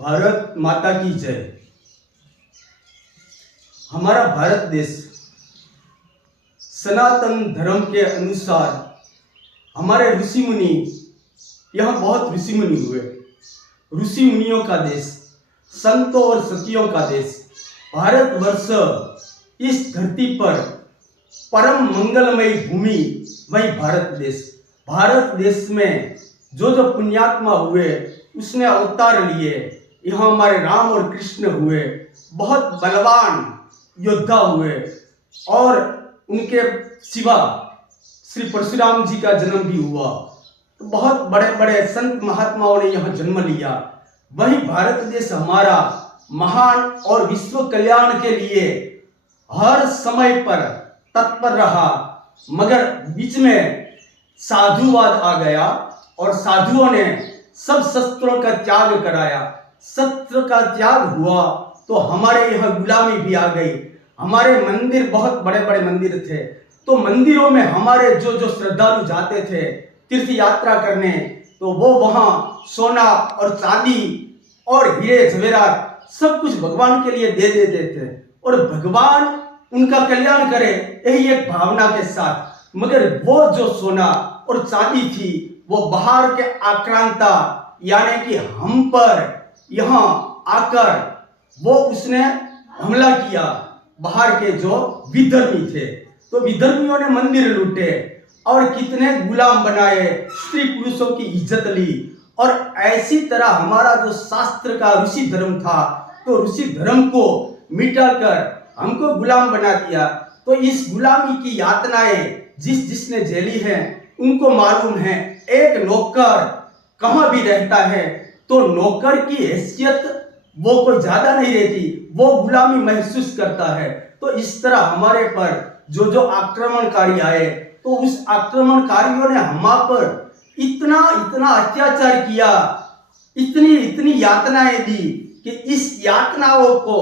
भारत माता की जय। हमारा भारत देश सनातन धर्म के अनुसार हमारे ऋषि मुनि, यहाँ बहुत ऋषि मुनि हुए, ऋषि मुनियों का देश, संतों और सतियों का देश भारतवर्ष। इस धरती पर परम मंगलमयी भूमि वही भारत देश। भारत देश में जो जो पुण्यात्मा हुए उसने अवतार लिए। यहाँ हमारे राम और कृष्ण हुए, बहुत बलवान योद्धा हुए, और उनके सिवा श्री परशुराम जी का जन्म भी हुआ। तो बहुत बड़े बड़े संत महात्माओं ने यहाँ जन्म लिया। वही भारत देश हमारा महान और विश्व कल्याण के लिए हर समय पर तत्पर रहा, मगर बीच में साधुवाद आ गया और साधुओं ने सब शस्त्रों का त्याग कराया। शस्त्र का त्याग हुआ तो हमारे यहाँ गुलामी भी आ गई। हमारे मंदिर बहुत बड़े बड़े मंदिर थे, तो मंदिरों में हमारे जो जो श्रद्धालु जाते थे तीर्थ यात्रा करने, तो वो वहाँ सोना और चांदी और हीरे जवेरात सब कुछ भगवान के लिए दे देते थे, और भगवान उनका कल्याण करे यही एक भावना के साथ। मगर वो जो सोना और चांदी थी वो बाहर के आक्रांता यानी कि हम पर यहाँ आकर वो उसने हमला किया। बाहर के जो विधर्मी थे, तो विधर्मियों ने मंदिर लूटे और कितने गुलाम बनाए, स्त्री पुरुषों की इज्जत ली। और ऐसी तरह हमारा जो शास्त्र का ऋषि धर्म था, तो ऋषि धर्म को मिटाकर हमको गुलाम बना दिया। तो इस गुलामी की यातनाएं जिसने झेली है उनको मालूम है। एक नौकर कहाँ भी रहता है तो नौकर की हैसियत वो कोई ज्यादा नहीं रहती, वो गुलामी महसूस करता है। तो इस तरह हमारे पर जो जो आक्रमणकारी आए, तो उस आक्रमणकारियों ने हम पर इतना इतना अत्याचार किया, इतनी इतनी यातनाएं दी कि इस यातनाओं को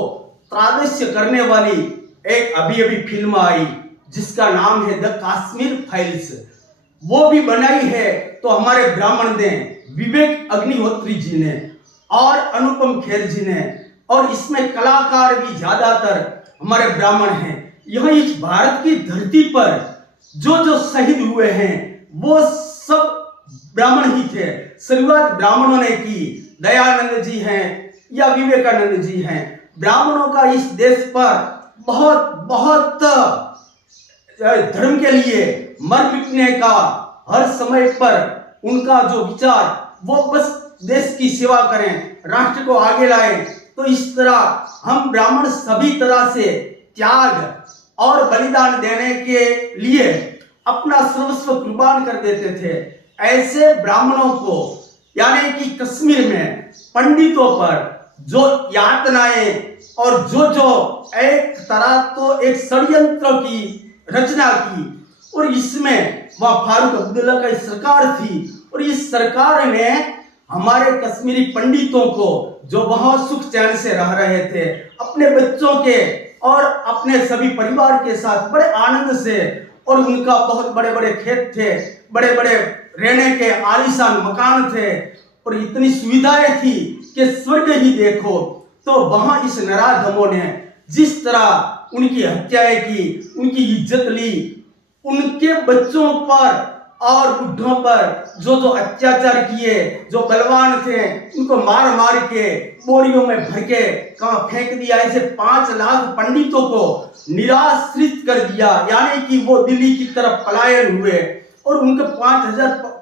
त्रादस्य करने वाली एक अभी अभी फिल्म आई जिसका नाम है द कश्मीर फाइल्स, वो भी बनाई है तो हमारे ब्राह्मण ने, विवेक अग्निहोत्री जी ने और अनुपम खेर जी ने, और इसमें कलाकार भी ज्यादातर हमारे ब्राह्मण हैं। यह इस भारत की धरती पर जो जो शहीद हुए हैं वो सब ब्राह्मण ही थे। शुरुआत ब्राह्मणों ने की, दयानंद जी हैं या विवेकानंद जी हैं। ब्राह्मणों का इस देश पर बहुत बहुत धर्म के लिए मर मिटने का हर समय पर उनका जो विचार, वो बस देश की सेवा करें, राष्ट्र को आगे लाएं। तो इस तरह हम ब्राह्मण सभी तरह से त्याग और बलिदान देने के लिए अपना सर्वस्व कुर्बान कर देते थे। ऐसे ब्राह्मणों को यानी कि कश्मीर में पंडितों पर जो यातनाएं और जो जो एक तरह तो एक षड्यंत्र की रचना की, और इसमें वह फारूक अब्दुल्ला का सरकार थी, और इस सरकार ने हमारे कश्मीरी पंडितों को जो वहां सुख चैन से रह रहे थे, अपने बच्चों के और अपने सभी परिवार के साथ बड़े आनंद से, और उनका बहुत बड़े बड़े खेत थे, बड़े बड़े रहने के आलीशान मकान थे, और इतनी सुविधाएं थी कि स्वर्ग ही देखो। तो वहां इस नराधमों ने जिस तरह उनकी हत्याएं की, उनकी इज्जत ली, उनके बच्चों पर और बुढ़ों पर जो जो अत्याचार किए, जो बलवान थे उनको मार मार के बोरियों में भर के कहाँ फेंक दिया। ऐसे 5 लाख पंडितों को निराश्रित कर दिया, यानी कि वो दिल्ली की तरफ पलायन हुए, और उनके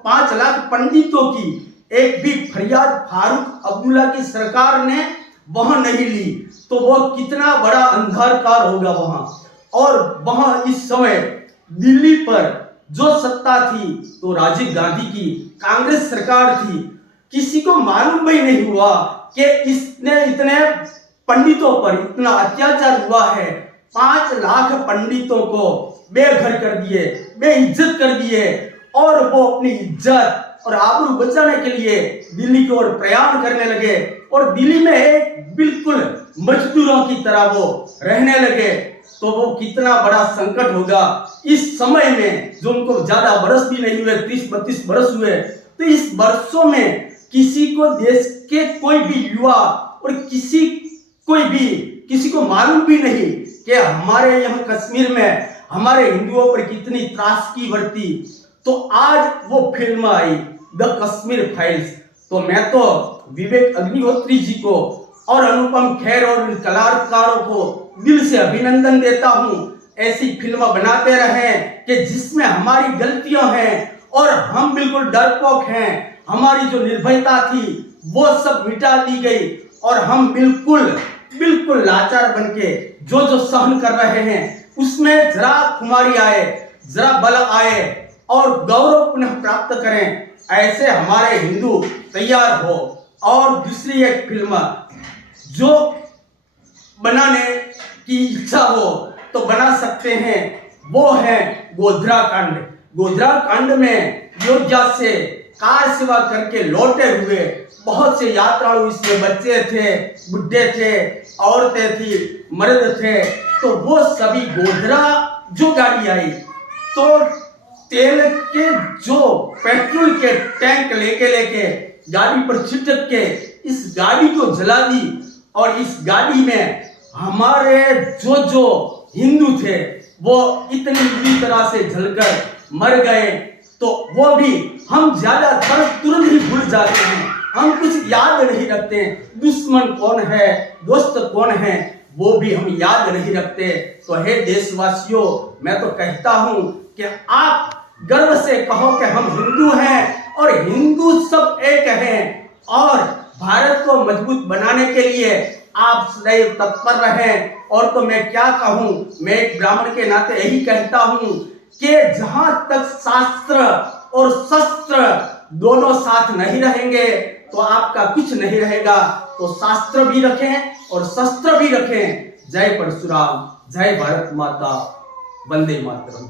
5 लाख पंडितों की एक भी फरियाद फारूक अब्दुल्ला की सरकार ने वहां नहीं ली। तो वो कितना बड़ा अंधकार होगा वहां। और वहां इस समय दिल्ली पर जो सत्ता थी तो राजीव गांधी की कांग्रेस सरकार थी। किसी को मालूम भी नहीं हुआ कि इसने इतने पंडितों पर इतना अत्याचार हुआ है। 5 लाख पंडितों को बेघर कर दिए, बेइज्जत कर दिए, और वो अपनी इज्जत और आबरू बचाने के लिए दिल्ली की ओर प्रयाण करने लगे, और दिल्ली में एक बिल्कुल मजदूरों की तरह वो रहने लगे। तो वो कितना बड़ा संकट होगा इस समय में, जो उनको ज्यादा बरस भी नहीं हुए, 30-32 बरस हुए। तो इस वर्षों में किसी को देश के कोई भी युवा और किसी को मालूम भी नहीं कि हमारे यहाँ कश्मीर में हमारे हिंदुओं पर कितनी त्रासदी बरती। तो आज वो film I the Kashmir files. तो मैं तो विवेक अग्निहोत्री जी को और अनुपम खेर और इन कलाकारों को दिल से अभिनंदन देता हूँ। ऐसी फिल्म बनाते रहे कि जिसमें हमारी गलतियां हैं और हम बिल्कुल डरपोक हैं, हमारी जो निर्भयता थी वो सब मिटा दी गई और हम बिल्कुल लाचार बनके जो सहन कर रहे हैं उसमें जरा खुमारी आए, जरा बल आए और गौरव पुनः प्राप्त करें, ऐसे हमारे हिंदू तैयार हो। और दूसरी एक फिल्म जो बनाने की इच्छा हो तो बना सकते हैं, वो है गोधरा कांड। गोधरा कांड में अयोध्या से कार सेवा करके लौटे हुए बहुत से यात्रालु, इसमें बच्चे थे, बुढ़े थे, औरतें थी, मर्द थे। तो वो सभी गोधरा जो गाड़ी आई तो तेल के जो पेट्रोल के टैंक लेके गाड़ी पर छिटक के इस गाड़ी को जला दी और इस गाड़ी में हमारे जो हिंदू थे वो इतनी बुरी तरह से जलकर मर गए। तो वो भी हम ज्यादातर तुरंत ही भूल जाते हैं, हम कुछ याद नहीं रखते। दुश्मन कौन है, दोस्त कौन है, वो भी हम याद नहीं रखते। तो हे देशवासियों, मैं तो कहता हूं कि आप गर्व से कहो कि हम हिंदू हैं और हिंदू सब एक हैं और भारत को मजबूत बनाने के लिए आप सदैव तत्पर रहें। और तो मैं क्या कहूं, मैं एक ब्राह्मण के नाते यही कहता हूं कि जहां तक शास्त्र और शस्त्र दोनों साथ नहीं रहेंगे तो आपका कुछ नहीं रहेगा। तो शास्त्र भी रखें और शस्त्र भी रखें। जय परशुराम, जय भारत माता, वंदे मातरम।